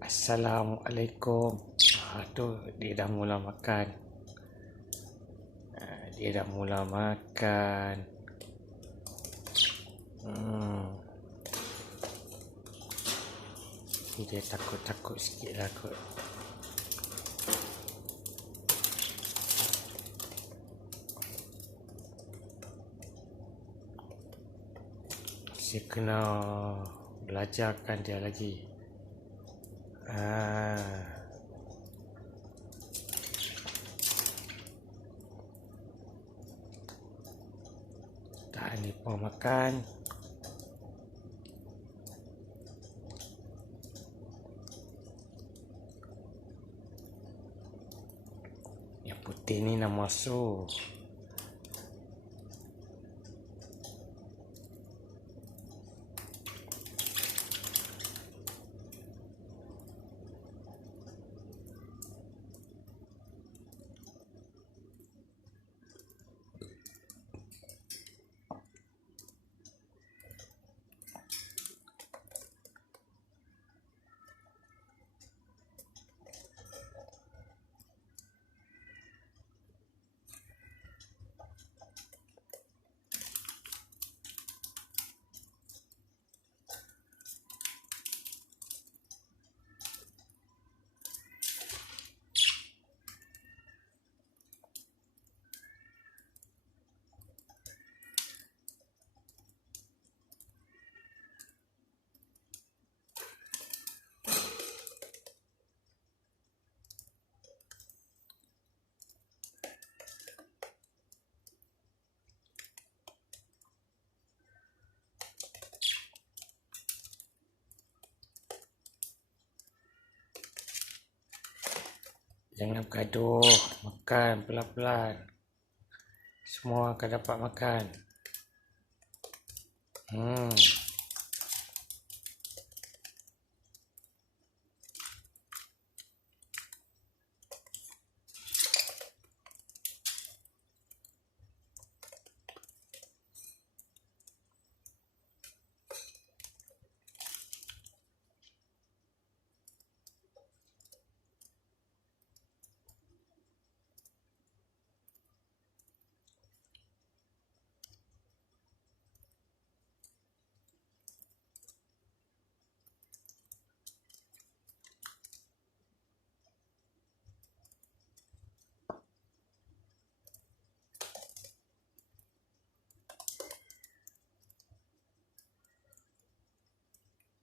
Assalamualaikum. Tu dia dah mula makan. Dia dah mula makan. Dia takut-takut sikit lah kot. Saya kena belajarkan dia lagi. Tahan ni pun makan. Yang putih ni nak masuk. Jangan bergaduh. Makan pelan-pelan. Semua akan dapat makan.